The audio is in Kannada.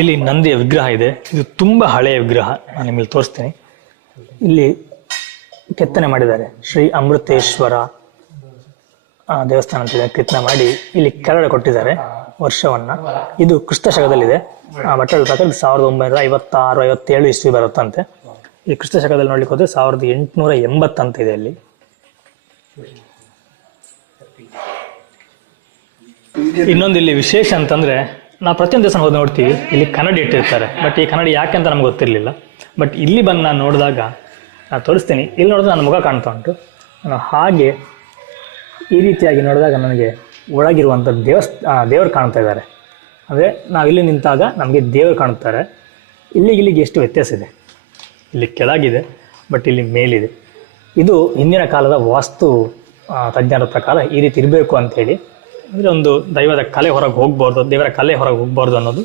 ಇಲ್ಲಿ ನಂದಿಯ ವಿಗ್ರಹ ಇದೆ. ಇದು ತುಂಬಾ ಹಳೆಯ ವಿಗ್ರಹ. ನಾನು ನಿಮಗೆ ತೋರಿಸ್ತೀನಿ. ಇಲ್ಲಿ ಕೆತ್ತನೆ ಮಾಡಿದ್ದಾರೆ. ಶ್ರೀ ಅಮೃತೇಶ್ವರ ದೇವಸ್ಥಾನ ಅಂತ ಕೆತ್ತನೆ ಮಾಡಿ ಇಲ್ಲಿ ಕೆಳಗಡೆ ಕೊಟ್ಟಿದ್ದಾರೆ ವರ್ಷವನ್ನ. ಇದು ಕ್ರಿಸ್ತ ಶಕದಲ್ಲಿದೆ. ಬಟ್ಟೆ ಪ್ರಕಾರ 1956-57 ಇಸ್ವಿ ಬರುತ್ತಂತೆ. ಈ ಕ್ರಿಸ್ತ ಶಕದಲ್ಲಿ ನೋಡ್ಲಿಕ್ಕೆ ಹೋದ್ರೆ 1880 ಅಂತ ಇದೆ ಅಲ್ಲಿ. ಇನ್ನೊಂದು ಇಲ್ಲಿ ವಿಶೇಷ ಅಂತಂದ್ರೆ, ನಾವು ಪ್ರತಿಯೊಂದು ದಿವಸ ಹೋಗಿ ನೋಡ್ತೀವಿ, ಇಲ್ಲಿ ಕನ್ನಡಿ ಇಟ್ಟಿರ್ತಾರೆ. ಬಟ್ ಈ ಕನ್ನಡಿ ಯಾಕೆ ಅಂತ ನಮ್ಗೆ ಗೊತ್ತಿರಲಿಲ್ಲ. ಬಟ್ ಇಲ್ಲಿ ಬಂದು ನಾನು ನೋಡಿದಾಗ, ನಾನು ತೋರಿಸ್ತೀನಿ, ಇಲ್ಲಿ ನೋಡಿದ್ರೆ ನನ್ನ ಮುಖ ಕಾಣ್ತಾ ಉಂಟು. ಹಾಗೆ ಈ ರೀತಿಯಾಗಿ ನೋಡಿದಾಗ ನನಗೆ ಒಳಗಿರುವಂಥ ದೇವರು ಕಾಣ್ತಾ ಇದ್ದಾರೆ. ಅಂದರೆ ನಾವಿಲ್ಲಿ ನಿಂತಾಗ ನಮಗೆ ದೇವರು ಕಾಣುತ್ತಾರೆ. ಇಲ್ಲಿಗೆ ಎಷ್ಟು ವ್ಯತ್ಯಾಸ ಇದೆ. ಇಲ್ಲಿ ಕೆಳಗಿದೆ, ಬಟ್ ಇಲ್ಲಿ ಮೇಲಿದೆ. ಇದು ಹಿಂದಿನ ಕಾಲದ ವಾಸ್ತು ತಜ್ಞರ ಪ್ರಕಾರ ಈ ರೀತಿ ಇರಬೇಕು ಅಂಥೇಳಿ. ಅಂದರೆ ಒಂದು ದೈವದ ಕಲೆ ಹೊರಗೆ ಹೋಗ್ಬಾರ್ದು, ದೇವರ ಕಲೆ ಹೊರಗೆ ಹೋಗ್ಬಾರ್ದು ಅನ್ನೋದು